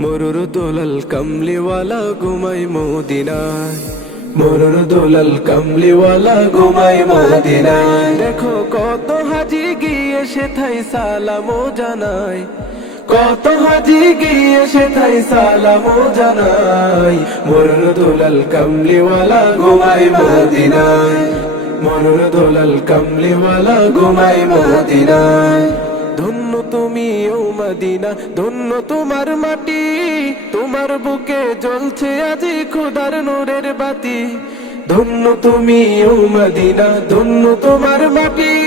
মরুর দোলাল কামলিওয়ালা ঘুমাই মদিনায় মরুর দোলাল কামলিওয়ালা ঘুমাই মদিনায় দেখো কত হাজি গিয়ে সেথাই সালামো জানাই। কত হাজি গিয়ে সেথাই সালামো জানাই। মরুর দোলাল কামলিওয়ালা ঘুমাই মদিনায়। মরুর দোলাল কামলিওয়ালা ঘুমাই মদিনায়। ধন্য তুমি ও মদিনা, ধন্য তোমার মাটি। তোমার বুকে জ্বলছে আজি খোদার নোরের বাতি। ধন্য তুমি ও মদিনা, ধন্য তোমার মাটি।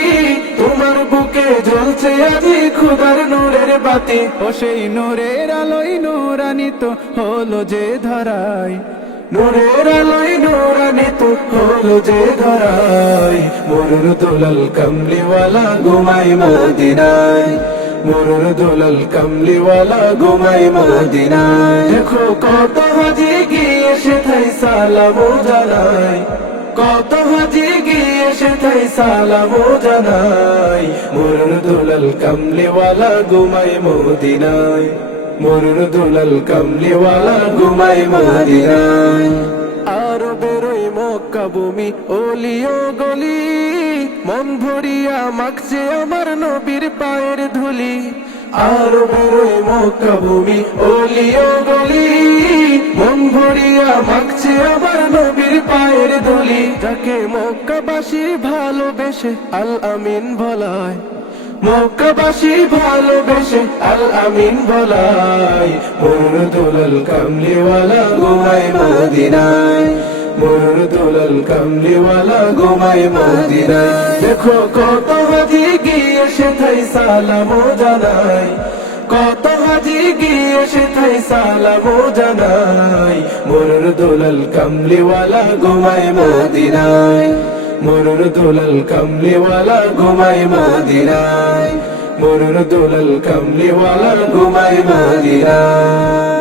জ্বলছে আজি খোদার নোরের বাতি। ও সেই নোরের আলোয় নোরানিত হলো যে ধরায়। নোরের আলোয় নোরানিত হলো যে ধরায়। মরুর দোলাল কামলিওয়ালা ঘুমাই মদিনায়। মরুর দোলাল কামলিওয়ালা ঘুমাই মদিনায়। দেখো কত হাজি গিয়ে সেথাই সালামো জানাই কত হাজি গিয়ে সেথাই সালামো জানাই। মরুর দোলাল কামলিওয়ালা ঘুমাই মদিনায়। মরুর দোলাল কামলিওয়ালা ঘুমাই মদিনায়। আর বেরোই মক্কা ভূমি ওলিও গলি, মন ভরিয়া মাখছে আমার নবীর পায়ের ধুলি। আর বেরোই মক্কা ভূমি ওলিও গলি মাখছে আমার নবীর পায়ের ধুলি। যাকে মক্কাবাসী ভালোবেসে আল আমিন বলায়। মক্কাবাসী ভালোবেসে আল আমিন বলাই মরুর দোলাল কামলিওয়ালা ঘুমাই মদিনায়। মরুর দোলাল কামলিওয়ালা ঘুমাই মদিনায়। দেখো কত হাজি গিয়ে সেথাই সালামো জানাই কত হাজি গিয়ে সেথাই সালামো জানাই। মোরর দোলাল কামলিওয়ালা ঘুমাই মদিনায়। মোরর দোলাল কামলিওয়ালা ঘুমাই মদিনায়। মোরর দোলাল কামলিওয়ালা ঘুমাই মদিনায়।